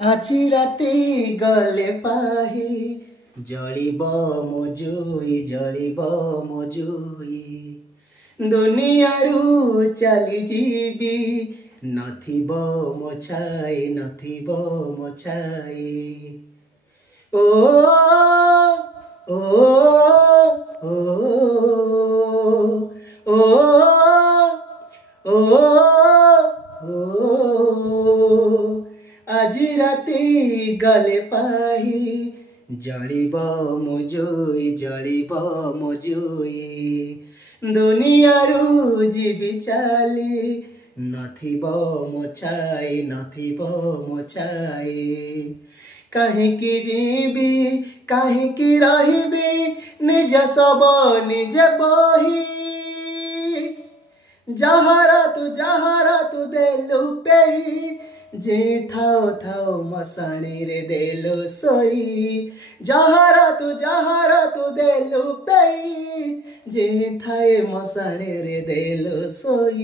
আজি রাতে গলে পাহি জলিব মো জুই জলিব মো জুই দুনিয়ারু চালি ଯିବି নথিব ମୋ ଛାଇ নথিব ମୋ ଛାଇ ଓ ଓ ଓ ଓ ଓ আজি রাতে গলে পাহি জলিব মো জুই জলিব মো জুই দুনিয়ারু ଯିବି ଚାଲି নথিব ମୋ ଛାଇ নথিব ମୋ ଛାଇ কাহিকি ଯିବି কাহিকি ରହିବି নিজ সব নিজ বহি যাহারা তু দেলু পেই যে থাও থাও মশাণী রে দেলু সই যাহারা তু দেলু পেই যে থায়ে মশাণী রে দেলু সই।